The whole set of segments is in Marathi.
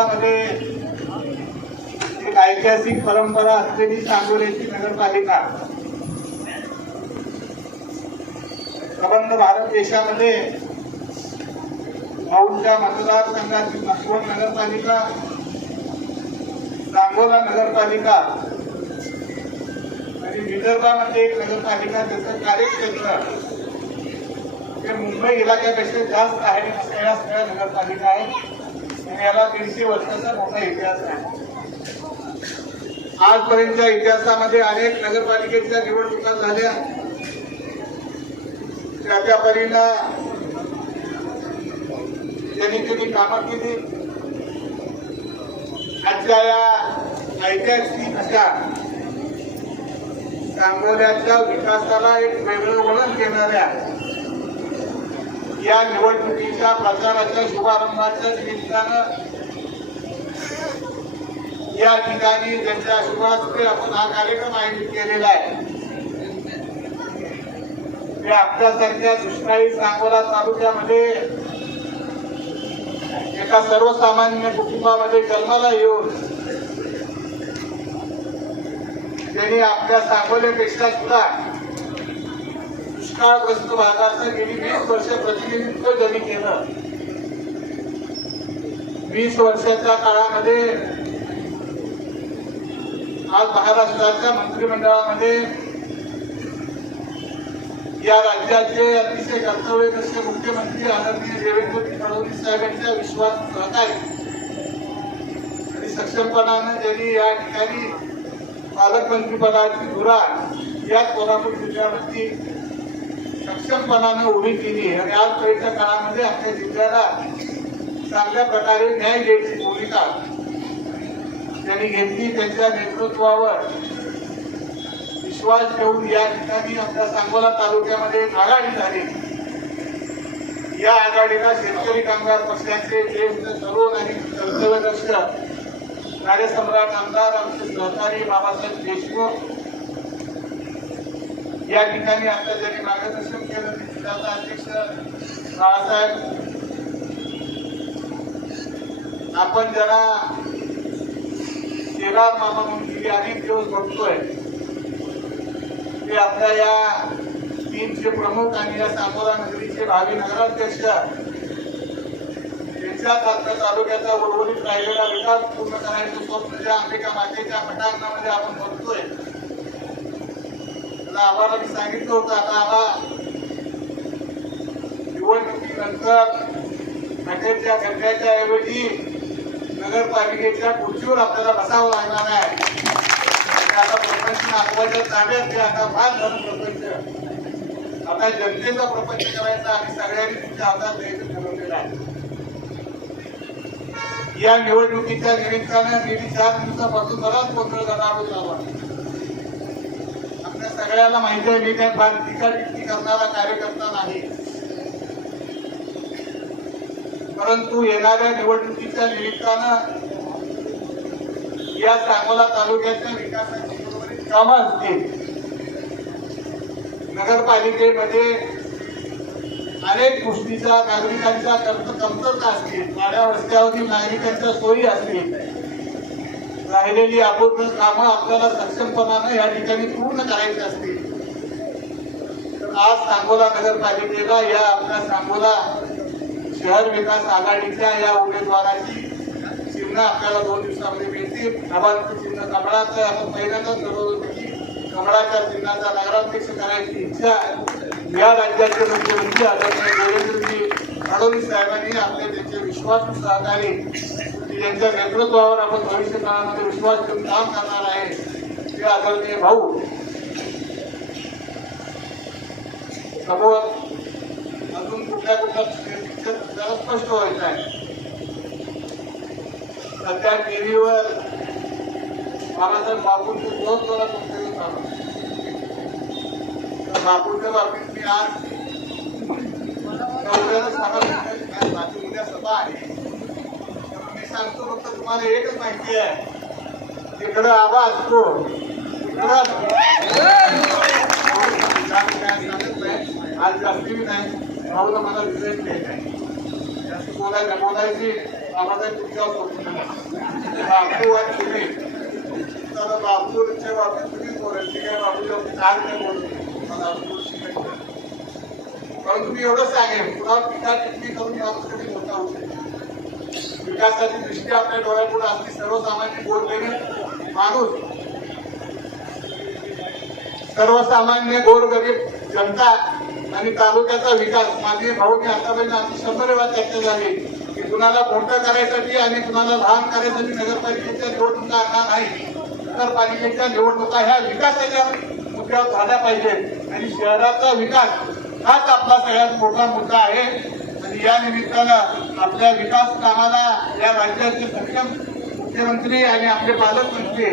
शहरामध्ये एक ऐतिहासिक परंपरा असलेली सांगोल्याची नगरपालिका. प्रबंध भारत देशामध्ये मौलच्या मतदारसंघातील नागपूर नगरपालिका सांगोला नगरपालिका आणि विदर्भामध्ये एक नगरपालिका त्याचं कार्यक्षेत्र. हे मुंबई इलाक्यापेक्षा जास्त आहे असलेल्या सगळ्या नगरपालिका आहे याला दीडशे वर्षाचा मोठा इतिहास आहे. आजपर्यंतच्या इतिहासामध्ये अनेक नगरपालिकेच्या निवडणुका झाल्या. त्या त्या परीनं त्यांनी त्यांनी कामं केली आजच्या या ऐतिहासिक अशा सांगोल्याच्या विकासाला एक वेगळं वळण देणाऱ्या या निवडणुकीच्या प्रचाराच्या शुभारंभाच्या निमित्तानं या ठिकाणी त्यांच्या शुभास्ते आपण हा कार्यक्रम आयोजित केलेला आहे ते आपल्यासारख्या दुष्काळी सांगोला तालुक्यामध्ये एका सर्वसामान्य कुटुंबामध्ये जन्माला येऊन त्यांनी आपल्या सांगोल्यापेक्षा सुद्धा दुष्काळग्रस्त भागाचं गेली वीस वर्ष प्रतिनिधित्व जरी केलं. वीस वर्षाच्या काळामध्ये आज महाराष्ट्राच्या मंत्रिमंडळामध्ये या राज्याचे अतिशय कर्तव्यग्रस्त मुख्यमंत्री आदरणीय देवेंद्र फडणवीस साहेबांच्या विश्वास सहकारी आणि सक्षमपणानं त्यांनी या ठिकाणी पालकमंत्रीपदाची धुरा या कोल्हापूर जिल्ह्यावरती सक्षमपणानं उभी केली आणि आजपर्यंतच्या काळामध्ये आपल्या जिल्ह्याला चांगल्या प्रकारे न्याय द्यायची भूमिका त्यांनी घेतली. त्यांच्या नेतृत्वावर विश्वास ठेवून या ठिकाणी आपल्या सांगोला तालुक्यामध्ये एक आघाडी झाली. या आघाडीला शेतकरी कामगार पक्षाचे ज्येष्ठ तरुण आणि कर्तव्यदक्ष कार्यसम्राट आमदार आमचे सहकारी बाबासाहेब देशमुख या ठिकाणी आता ज्यांनी मार्गदर्शन केलं ते जिल्ह्याचा अध्यक्ष बाळासाहेब आपण ज्याला सेवा मामा म्हणून गेली अनेक दिवस बघतोय. ते आपल्या या टीमचे प्रमुख आणि या सांगोला नगरीचे भावी नगराध्यक्ष त्यांच्याच तालुक्याचा उर्वरित राहिलेला विकास पूर्ण करायचं स्वप्न ज्या अंबिका मातेच्या पटांगणामध्ये आपण बघतोय. आम्हाला मी सांगितलं होतं आता आम्हा निवडणुकीनंतर हॉटेलच्या गड्ड्याच्या ऐवजी नगरपालिकेच्या खुर्चीवर आपल्याला बसावं लागणार आहे. आता प्रपंच नागवाच्या ताब्यात आता फार झालं प्रपंच. आता जनतेचा प्रपंच करायचा आणि सगळ्यांनी तुमच्या हातात द्यायचं ठरवलेलं आहे. या निवडणुकीच्या निमित्तानं गेली चार दिवसापासून बराच गोंधळ करणार होता सगळ्याला माहिती आहे मी काय फार टीका करणारा कार्यकर्ता नाही. परंतु येणाऱ्या निवडणुकीच्या निमित्तानं या सांगोला तालुक्याच्या विकासाची कामं असतील. नगरपालिकेमध्ये अनेक गोष्टीचा नागरिकांचा कम- कमतरता असतील. वाड्या वस्त्यावरील नागरिकांच्या सोयी असतील. राहिलेली अपूर्ण कामं आपल्याला सक्षमपणानं या ठिकाणी पूर्ण करायची असतील तर आज सांगोला नगरपालिकेला या आपल्या सांगोला शहर विकास आघाडीच्या या उमेदवाराची चिन्ह आपल्याला दोन दिवसामध्ये मिळतील प्रभातचं चिन्ह कमळाचं आहे. आपण पहिल्यांदाच ठरवलं होतं की कमळाच्या चिन्हाचा नगराध्यक्ष करायची इच्छा या राज्याचे मुख्यमंत्री आदरणीय देवेंद्रजी फडणवीस साहेबांनी आपले त्यांचे विश्वासू सहकारी त्यांच्या नेतृत्वावर आपण भविष्य काळामध्ये विश्वास ठेवून काम करणार आहे ते आदरणीय भाऊ. समोर अजून कुठल्या कुठल्या स्पष्ट व्हायचं आहे. सध्या टीव्हीवर बाबासाहेब बापूंचे दोन दोन वक्तव्य चालू बापूंच्या बाबतीत मी आज उद्याला उद्या सभा आहे. सांगतो फक्त तुम्हाला एकच माहिती आहे. तिकडं आबा असतो आज जास्ती बी नाही. भाऊला मला विजय द्यायचा आहे. जास्त बोलायला बोलायची समाजात तुमच्यावर बापू आणि तुम्ही. तर बापूच्या बाबतीत तुम्ही बोलायची काय बापूच्या बाबतीत नाही बोलतो मला थोडीशी काही कळलं. एवढं सांगेन. पुन्हा पिता टिप्पणी करून माणूस कधी मोठा होते विकासाची दृष्टी आपल्या डोळ्यापुढे असली सर्वसामान्य बोललेले माणूस सर्वसामान्य गोरगरीब जनता आणि तालुक्याचा विकास. माझे भाऊ मी आतापर्यंत आमची शंभर वेळा चर्चा झाली की कुणाला मोठं करायसाठी आणि कुणाला लहान करायसाठी नगरपालिकेच्या निवडणुका आणणार नाही नगरपालिकेच्या निवडणुका ह्या विकासाच्या मुद्द्यावर झाल्या पाहिजेत. आणि शहराचा विकास हाच आपला सगळ्यात मोठा मुद्दा आहे. आणि या निमित्तानं आपल्या विकास कामाला या राज्याचे सक्षम मुख्यमंत्री आणि आपले पालकमंत्री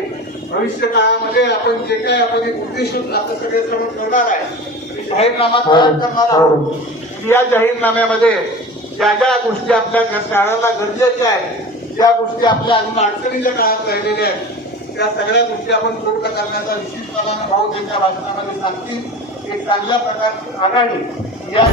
भविष्य काळामध्ये आपण जे काही आपण एक उद्देश आता सगळे समोर ठेवणार आहे आणि जाहीरनामा तयार करणार आहोत. या जाहीरनाम्यामध्ये ज्या ज्या गोष्टी आपल्या शहराला गरजेच्या आहेत ज्या गोष्टी आपल्या अजून अडचणीच्या काळात राहिलेल्या आहेत त्या सगळ्या गोष्टी आपण पूर्ण करण्याचा निश्चितपणाने भाऊ त्यांच्या भाषणामध्ये सांगतील. एक चांगल्या प्रकारची आघाडी या